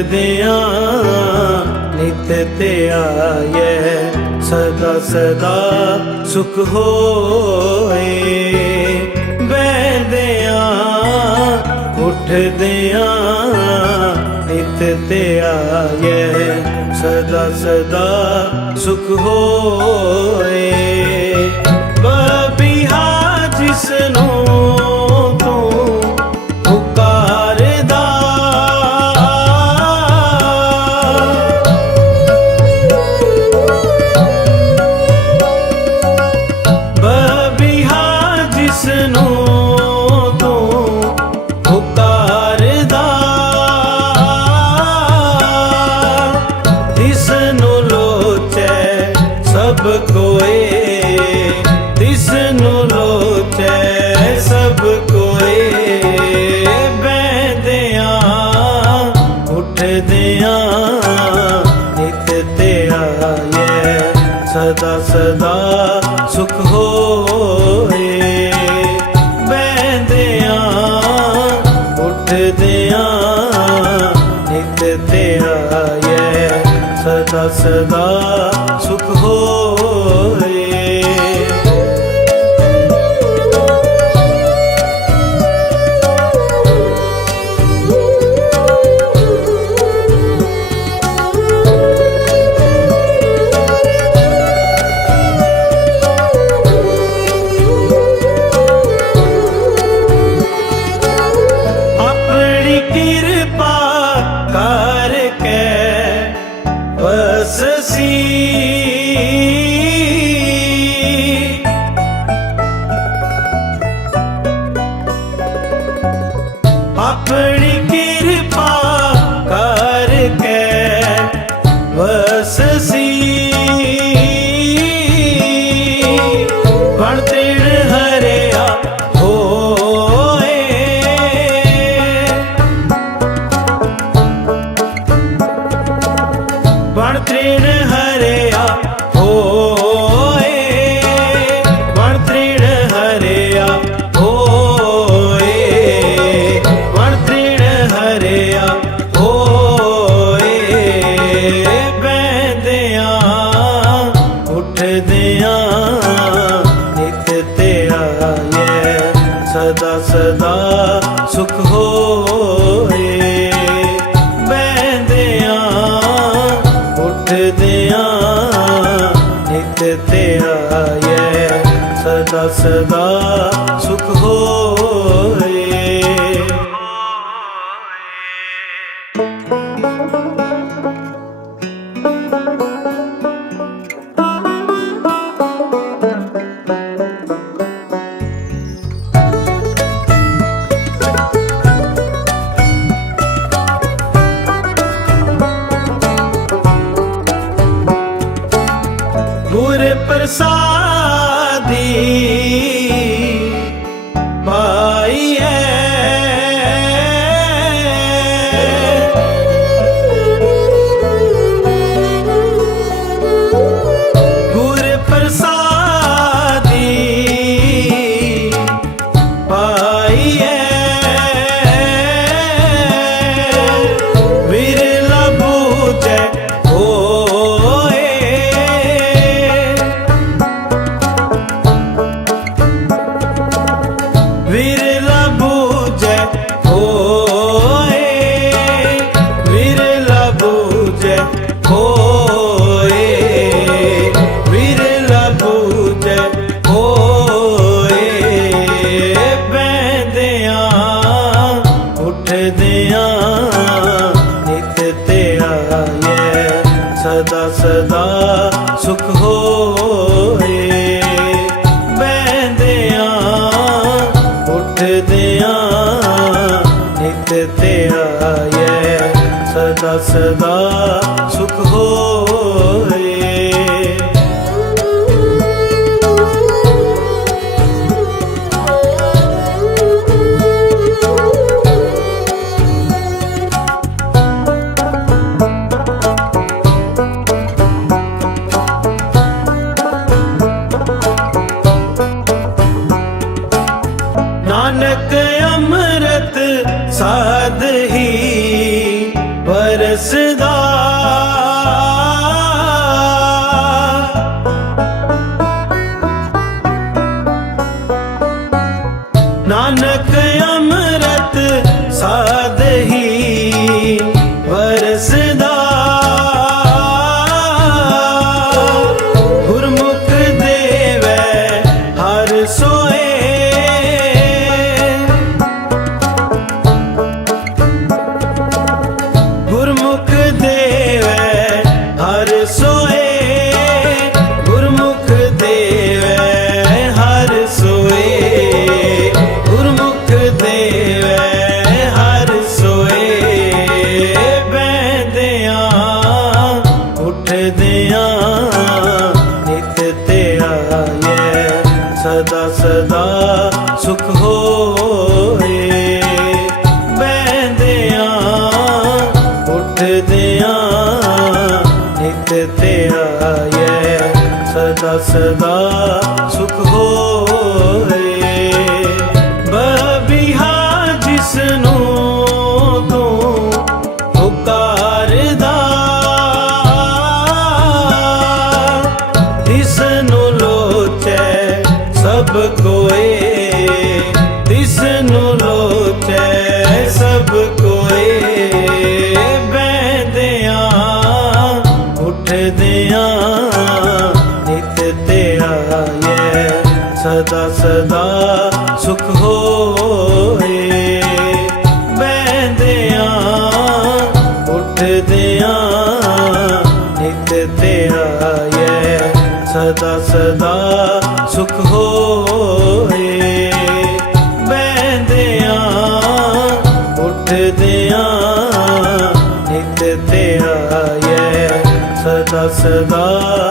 ਉੱਠਦਿਆਂ ਨਿਤ ਆਏ ਸਦਾ ਸਦਾ ਸੁਖ ਹੋਏ। ਬੈਦਿਆਂ ਉੱਠਦਿਆਂ, ਨਿਤ ਧਿਆਇਐ ਸਦਾ ਸਦਾ ਸੁਖ ਹੋਏ। ਬਬੀਹਾ ਜਿਸਨੂੰ ਤੂੰ ਉੱਠਦਿਆਂ ਨਿਤ ਧਿਆਇਐ ਸਦਾ ਸਦਾ ਸੁਖ ਹੋਏ। ਬੈਦਿਆਂ ਉੱਠਦਿਆਂ ਨਿਤ ਧਿਆਇਐ ਸਦਾ ਸਦਾ ਸੁਖ शादी ਉੱਠਦਿਆਂ ਨਿਤ ਧਿਆਇਐ ਸਦਾ ਸਦਾ ਸੁਖ ਹੋਏ। ਬੈਦਿਆਂ ਉੱਠਦਿਆਂ ਨਿਤ ਧਿਆਇਐ ਸਦਾ ਸਦਾ ਸੁਖ ਨਾਨਕ ਅੰਮ੍ਰਿਤ ਸਾਧ ਹੀ ਵਰਸਦਾ। ਨਾਨਕ ਨਿਤ ਤੇ ਆਏ, ਸਦਾ ਸਦਾ ਸੁਖ ਹੋਏ। ਬੈਦਿਆਂ ਉੱਠਦਿਆਂ ਨਿਤ ਤੇ ਆਏ, ਸਦਾ ਸਦਾ ਸੁਖ ਕੋਏ ਤਿਸ ਨੂੰ ਲੋਚੈ ਸਭ ਕੋਏ ਬੈਦਿਆਂ ਉੱਠਦਿਆਂ ਨਿਤ ਤੇ ਆਏ ਸਦਾ ਸਦਾ ਸੁਖ ਹੋਏ ਬੈਦਿਆਂ ਉੱਠਦਿਆਂ ਨਿਤ ਤੇ ਆਏ ਸਦਾ ਸਦਾ ਉੱਠਦਿਆਂ ਨਿਤ ਤੇ ਆਏ ਸਦਾ ਸਦਾ